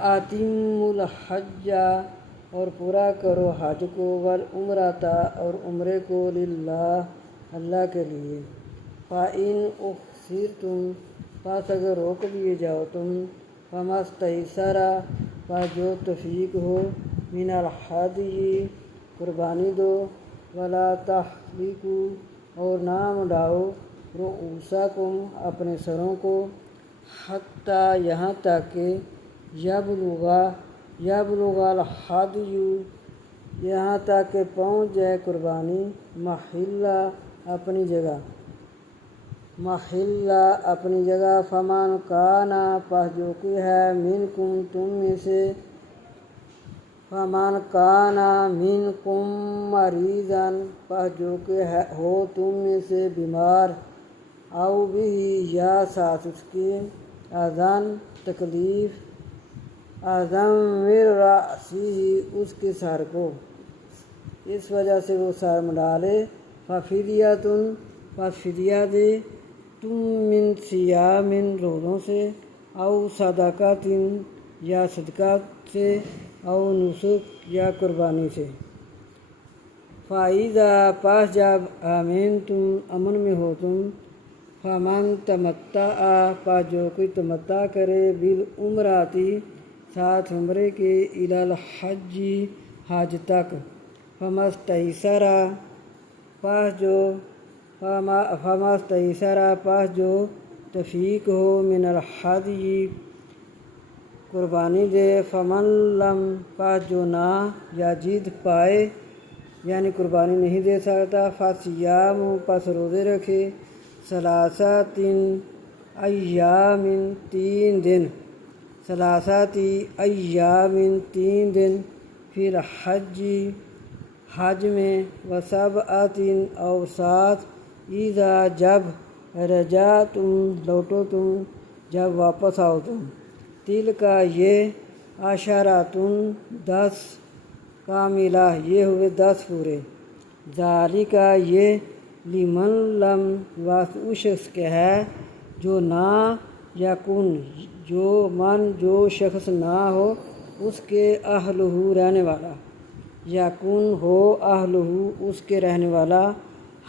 وَأَتِمُّوا الْحَجَّ اور پورا کرو حج کو، والعمرۃ اور عمرے کو، للہ اللہ کے لیے۔ فَإِنْ أُحْصِرْتُمْ پس اگر روک دیے جاؤ تم، فَمَا اسْتَيْسَرَ پس جو توفیق ہو، مِنَ الْہَدْیِ قربانی دو، وَلَا تَحْلِقُوا اور نہ مڈاؤ، رؤوسکم اپنے سروں کو، حتیٰ یہاں تک کہ یبلغ الہدی یہاں تک کہ پہنچ جائے قربانی، محلہ اپنی جگہ، فمن کان پس جو کہ ہے، منکم تم میں سے، فمن کان منکم مریضا پس جو کہ ہو تم میں سے بیمار، او بہ یا ساتھ اس کے، اذن تکلیف، اذن من رأسہ اس کے سر کو، اس وجہ سے وہ سر مڈا لے، ففدیۃ پس فدیہ دے، تم من صیام روزوں سے، او صدقۃ یا صدقہ سے، او نسک یا قربانی سے۔ فَإِذَا پس جب آمنتم امن میں ہو تم، فَمَن تَمَتَّعَ پس جو کوئی تمتع کرے، بِالْعُمْرَۃِ ساتھ عمرے کے، إِلَى الْحَجِّ حج تک، فَمَا اسْتَيْسَرَ پس جو توفیق ہو، مِنَ الْہَدْیِ قربانی دے، فَمَن لم پس جو نہ یجد پائے یعنی قربانی نہیں دے سکتا، فَصِیَامُ پس روزے رکھے، ثلاثۃ ایام 3 دن، ثلاثۃ ایام 3 دن، فی الحج حج میں، وسبعۃ اور 7 اذا جب رجعتم لوٹو تم، جب واپس آؤ تم، تلک یہ، عشرۃ 10 کاملہ یہ ہوئے 10 پورے، ذالک یہ، لمن لم واسطے اس شخص کے ہے، جو نہ یکن جو شخص نہ ہو اس کے اہلہ رہنے والا، یکن ہو اہلہ اس کے رہنے والا،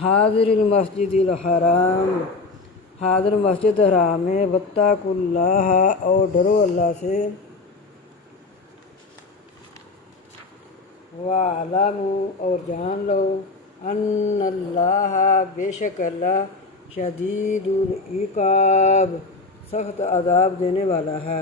حاضر المسجد الحرام حاضر مسجد حرام میں، واتقوا اللہ اور ڈرو اللہ سے، وَاعْلَمُوا اور جان لو، ان اللہ بے شک اللہ، شدید العقاب سخت عذاب دینے والا ہے۔